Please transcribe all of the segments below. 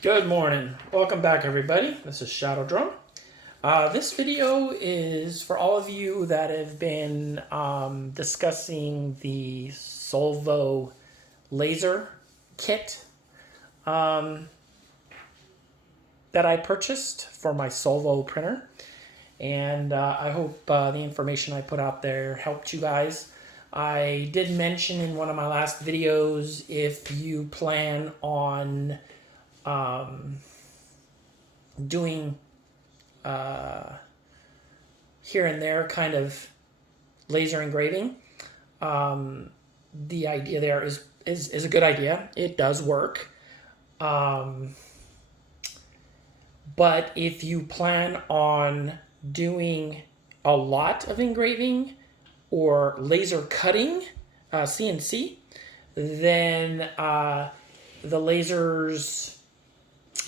Good morning. Welcome back, everybody. This is Shadow Drone. This video is for all of you that have been discussing the Sovol laser kit that I purchased for my Sovol printer. And I hope the information I put out there helped you guys. I did mention in one of my last videos, if you plan on doing here and there kind of laser engraving, the idea there is a good idea. It does work. But if you plan on doing a lot of engraving or laser cutting, CNC, then the lasers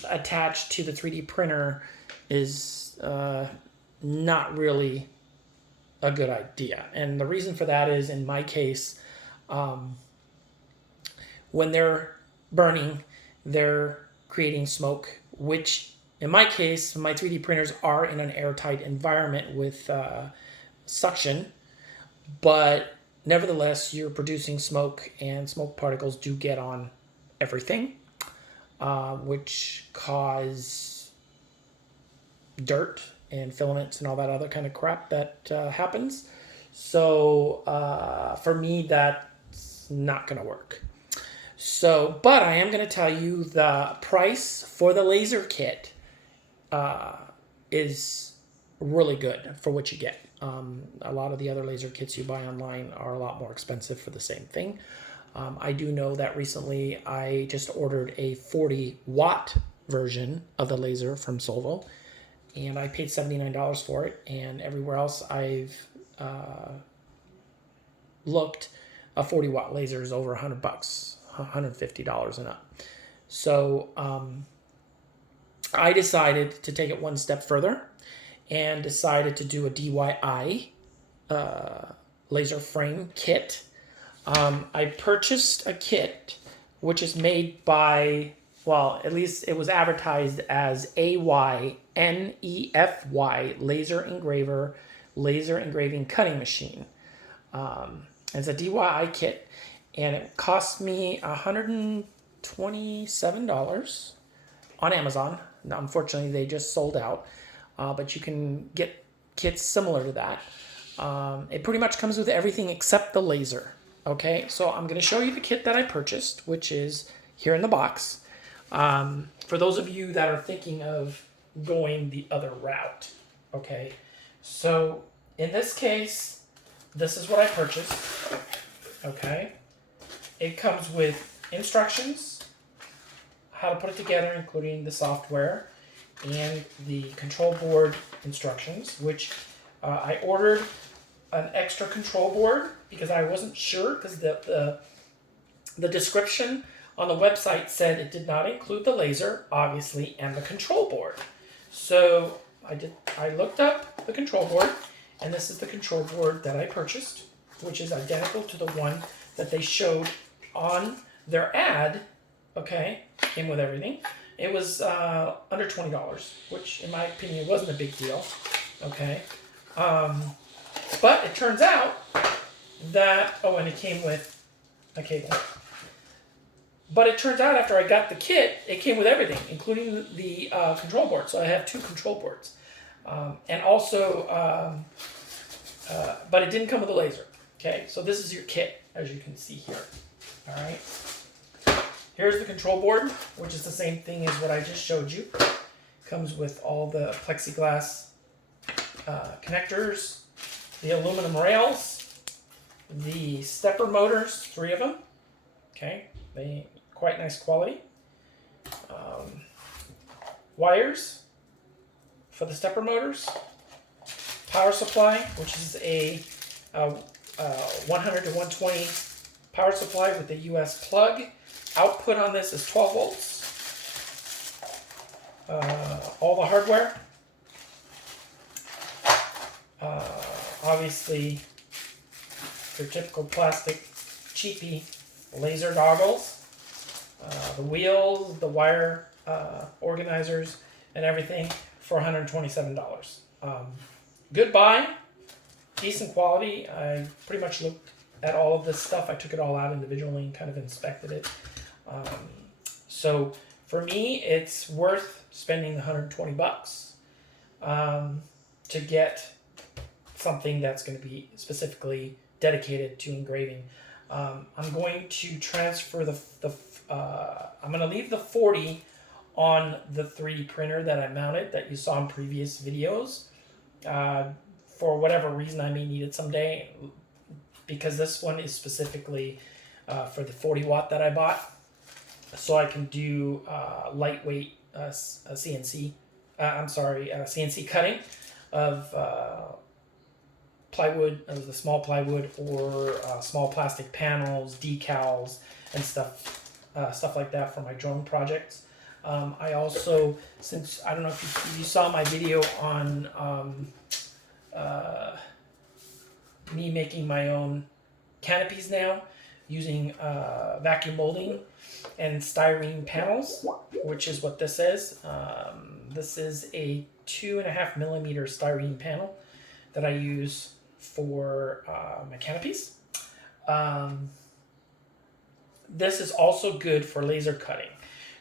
attached to the 3D printer is not really a good idea. And the reason for that is, in my case, when they're burning, they're creating smoke, which in my case, my 3D printers are in an airtight environment with suction, but nevertheless, you're producing smoke, and smoke particles do get on everything, which cause dirt and filaments and all that other kind of crap that happens. So for me, that's not going to work. So, but I am going to tell you the price for the laser kit is really good for what you get. A lot of the other laser kits you buy online are a lot more expensive for the same thing. I do know that recently I just ordered a 40-watt version of the laser from Sovol, and I paid $79 for it. And everywhere else I've looked, a 40-watt laser is over $100, $150 and up. So I decided to take it one step further and decided to do a DYI laser frame kit. I purchased a kit which is made by, well, at least it was advertised as AYNEFY laser engraver, laser engraving cutting machine. It's a DYI kit, and it cost me $127 on Amazon. Now, unfortunately, they just sold out, but you can get kits similar to that. It pretty much comes with everything except the laser. Okay, so I'm going to show you the kit that I purchased, which is here in the box. For those of you that are thinking of going the other route, okay, so in this case, this is what I purchased. Okay, it comes with instructions, how to put it together, including the software and the control board instructions, which I ordered an extra control board because I wasn't sure, because the description on the website said it did not include the laser, obviously, and the control board. So I looked up the control board, and this is the control board that I purchased, which is identical to the one that they showed on their ad. Okay, came with everything. It was under $20, which in my opinion wasn't a big deal. Okay, but it turns out that, oh, and it came with a cable. But it turns out after I got the kit, it came with everything, including the control board. So I have two control boards. And also, but it didn't come with a laser. Okay, so this is your kit, as you can see here. All right. Here's the control board, which is the same thing as what I just showed you. Comes with all the plexiglass connectors, the aluminum rails, the stepper motors, 3 of them. Okay, they quite nice quality. Wires for the stepper motors, power supply, which is a 100 to 120 power supply with the US plug. Output on this is 12 volts. All the hardware. Obviously, your typical plastic cheapy laser goggles. The wheels, the wire organizers and everything for $127. Good buy, decent quality. I pretty much looked at all of this stuff. I took it all out individually and kind of inspected it. So for me, it's worth spending $120 to get something that's going to be specifically dedicated to engraving. I'm going to transfer I'm going to leave the 40 on the 3D printer that I mounted that you saw in previous videos. For whatever reason, I may need it someday, because this one is specifically for the 40 watt that I bought, so I can do lightweight CNC cutting of plywood, of the small plywood, or small plastic panels, decals, and stuff like that for my drone projects. I also, since I don't know if you saw my video on me making my own canopies now using vacuum molding and styrene panels, which is what this is. This is a 2.5 millimeter styrene panel that I use for my canopies. This is also good for laser cutting.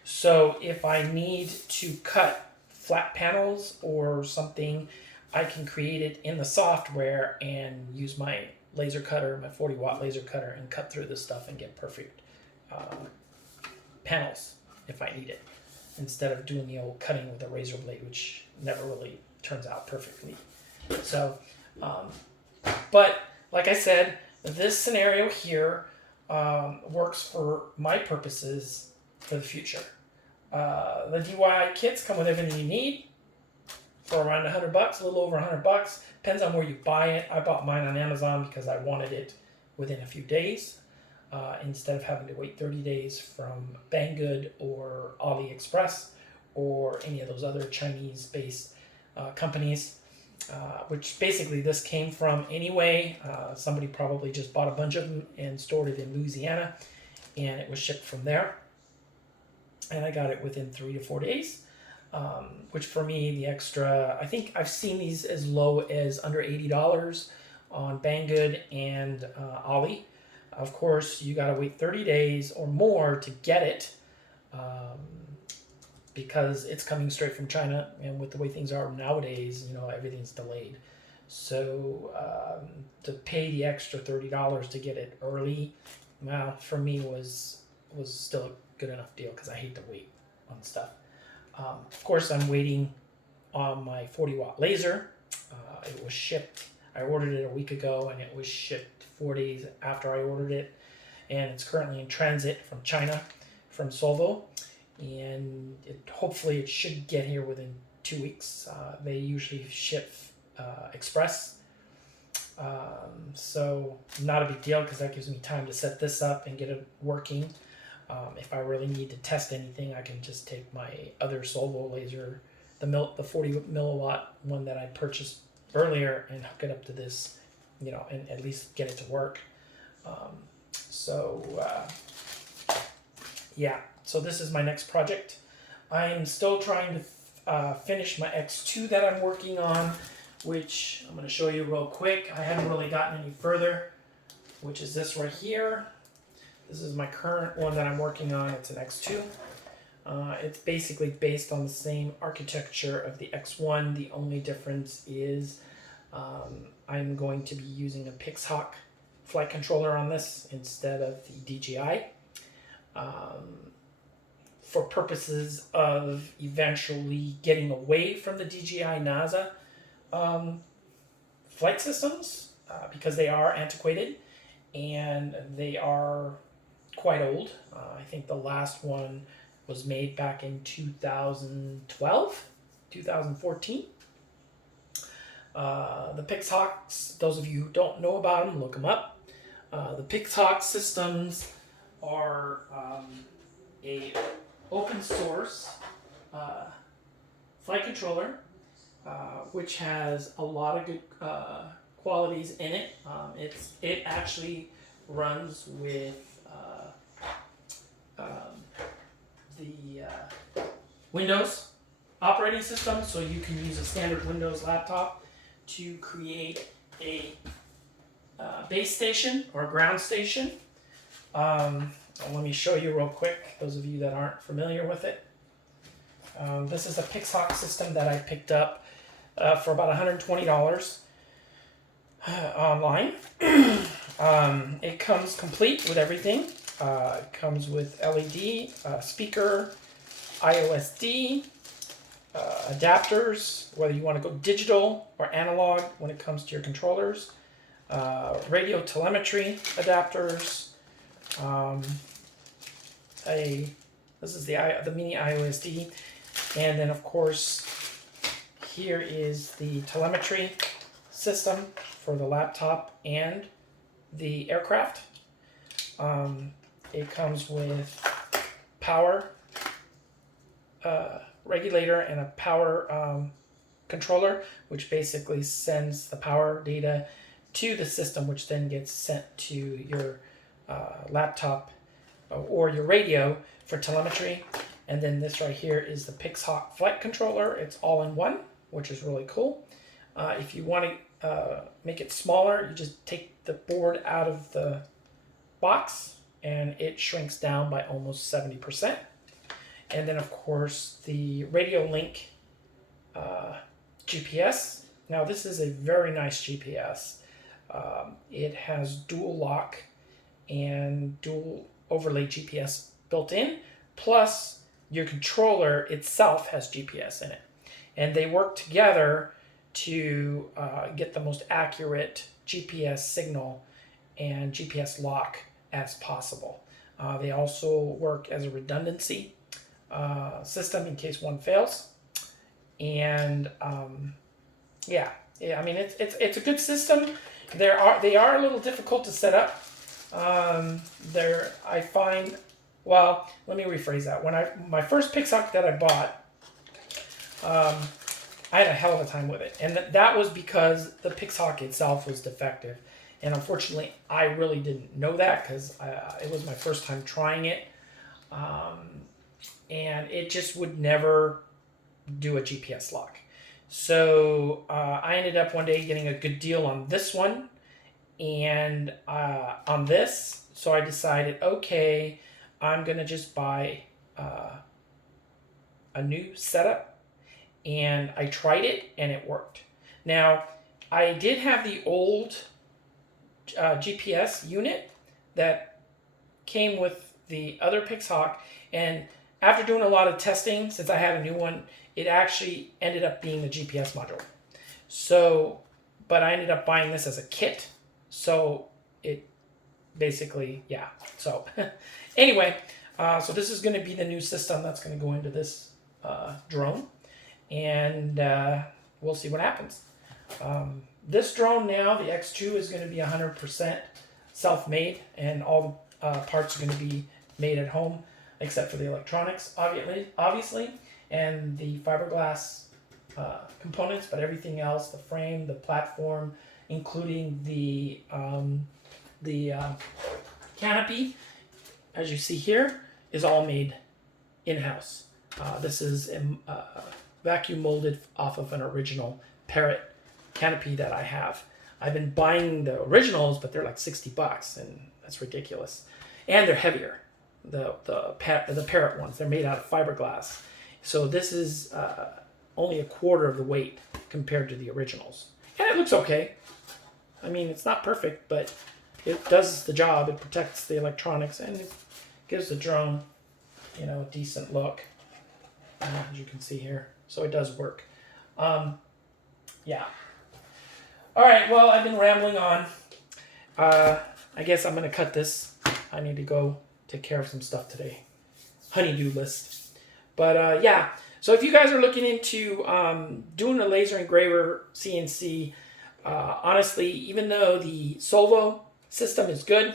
So if I need to cut flat panels or something, I can create it in the software and use my laser cutter, my 40 watt laser cutter, and cut through this stuff and get perfect panels if I need it, instead of doing the old cutting with a razor blade, which never really turns out perfectly. So, but like I said, this scenario here works for my purposes for the future. The DYI kits come with everything you need for around $100, a little over $100. Depends on where you buy it. I bought mine on Amazon because I wanted it within a few days, instead of having to wait 30 days from Banggood or AliExpress or any of those other Chinese-based companies, which basically this came from anyway. Somebody probably just bought a bunch of them and stored it in Louisiana, and it was shipped from there. And I got it within 3 to 4 days, which for me, the extra, I think I've seen these as low as under $80 on Banggood and Ali. Of course, you got to wait 30 days or more to get it, because it's coming straight from China, and with the way things are nowadays, you know, everything's delayed. So to pay the extra $30 to get it early, well, for me was still a good enough deal, because I hate to wait on stuff. Of course, I'm waiting on my 40 watt laser. It was shipped. I ordered it a week ago, and it was shipped 4 days after I ordered it, and it's currently in transit from China, from Sovol, and hopefully it should get here within 2 weeks. They usually ship express, so not a big deal, because that gives me time to set this up and get it working. If I really need to test anything, I can just take my other Sovol laser, the 40 milliwatt one that I purchased earlier, and hook it up to this, you know, and at least get it to work. Yeah, so this is my next project. I'm still trying to finish my X2 that I'm working on, which I'm going to show you real quick. I haven't really gotten any further, which is this right here. This is my current one that I'm working on. It's an X2. It's basically based on the same architecture of the X1. The only difference is I'm going to be using a Pixhawk flight controller on this instead of the DJI, for purposes of eventually getting away from the DJI NASA flight systems, because they are antiquated and they are quite old. I think the last one was made back in 2012, 2014. The Pixhawks, those of you who don't know about them, look them up. The Pixhawk systems are a open source flight controller, which has a lot of good qualities in it. It actually runs with Windows operating system, so you can use a standard Windows laptop to create a base station or ground station. Let me show you real quick, those of you that aren't familiar with it. This is a Pixhawk system that I picked up for about $120 online. It comes complete with everything. It comes with LED, speaker, IOSD, adapters, whether you want to go digital or analog when it comes to your controllers, radio telemetry adapters, this is the mini IOSD, and then of course here is the telemetry system for the laptop and the aircraft. It comes with power regulator and a power controller, which basically sends the power data to the system, which then gets sent to your laptop or your radio for telemetry. And then this right here is the Pixhawk flight controller. It's all in one, which is really cool. If you want to make it smaller, you just take the board out of the box and it shrinks down by almost 70%. And then of course the radio link GPS. Now this is a very nice GPS. It has dual lock and dual overlay GPS built in, plus your controller itself has GPS in it. And they work together to get the most accurate GPS signal and GPS lock as possible. They also work as a redundancy system in case one fails. And yeah, I mean it's a good system. They are a little difficult to set up. I find, well, let me rephrase that. When my first Pixhawk that I bought, I had a hell of a time with it, and that was because the Pixhawk itself was defective. And unfortunately, I really didn't know that because it was my first time trying it, and it just would never do a GPS lock. So I ended up one day getting a good deal on this one and on this. So I decided, okay, I'm going to just buy a new setup. And I tried it and it worked. Now, I did have the old GPS unit that came with the other Pixhawk, and after doing a lot of testing, since I had a new one, it actually ended up being the GPS module. So, but I ended up buying this as a kit, so it basically, yeah. So anyway, so this is going to be the new system that's going to go into this drone, and we'll see what happens. This drone now, the X2, is going to be 100% self-made, and all the parts are going to be made at home, except for the electronics, obviously, and the fiberglass components, but everything else, the frame, the platform, including the canopy, as you see here, is all made in-house. This is vacuum molded off of an original Parrot canopy that I have. I've been buying the originals, but they're like $60, and that's ridiculous. And they're heavier. The Parrot ones, they're made out of fiberglass. So this is only a quarter of the weight compared to the originals. And it looks okay. I mean, it's not perfect, but it does the job. It protects the electronics, and it gives the drone, you know, a decent look, as you can see here. So it does work. Yeah. All right, well, I've been rambling on. I guess I'm going to cut this. I need to go take care of some stuff today. Honeydew list. But yeah, so if you guys are looking into doing a laser engraver CNC, honestly, even though the Sovol system is good,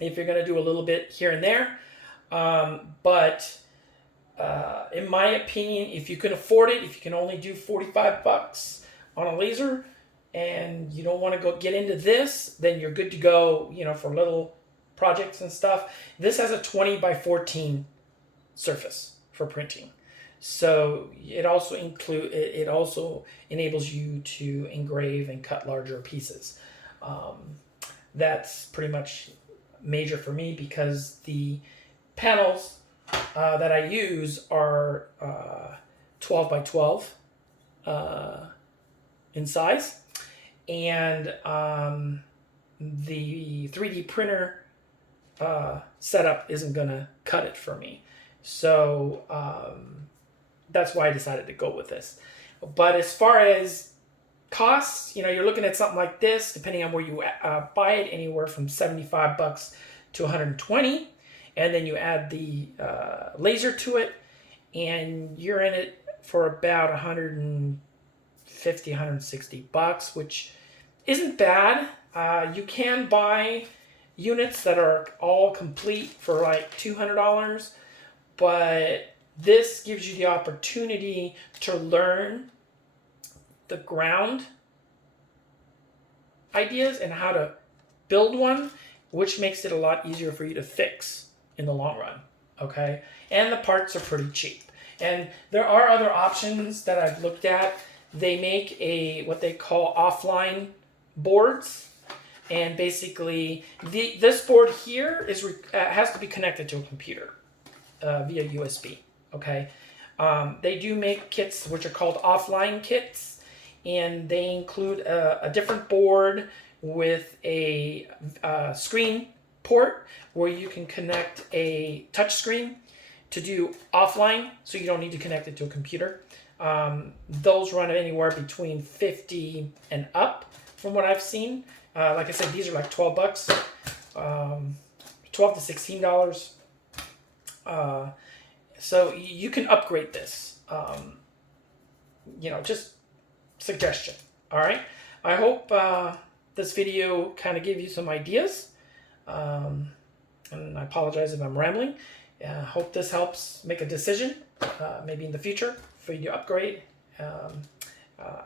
if you're going to do a little bit here and there, but in my opinion, if you can afford it, if you can only do $45 on a laser, and you don't want to go get into this, then you're good to go, you know, for little projects and stuff. This has a 20 by 14 surface for printing. So it also it also enables you to engrave and cut larger pieces. That's pretty much major for me because the panels that I use are 12 by 12 in size, and the 3D printer setup isn't gonna cut it for me. So that's why I decided to go with this. But as far as costs, you're looking at something like this, depending on where you buy it, anywhere from $75 to $120, and then you add the laser to it, and you're in it for about $150, $160, which isn't bad. You can buy units that are all complete for like $200, but this gives you the opportunity to learn the ground ideas and how to build one, which makes it a lot easier for you to fix in the long run. Okay, and the parts are pretty cheap. And there are other options that I've looked at. They make what they call offline boards, and basically this board here has to be connected to a computer via USB. Okay, they do make kits which are called offline kits, and they include a different board with a screen port where you can connect a touch screen to do offline, so you don't need to connect it to a computer. Those run anywhere between $50 and up from what I've seen. Like I said, these are like $12, $12 to $16. So you can upgrade this. Just suggestion. All right. I hope this video kind of gave you some ideas. And I apologize if I'm rambling. Hope this helps make a decision, maybe in the future, for you to upgrade.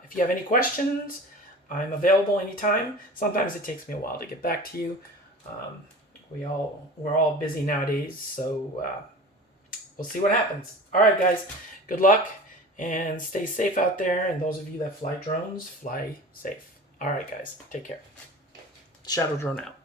If you have any questions, I'm available anytime. Sometimes it takes me a while to get back to you. We're all busy nowadays, so we'll see what happens. All right, guys, good luck and stay safe out there. And those of you that fly drones, fly safe. All right, guys, take care. Shadow Drone out.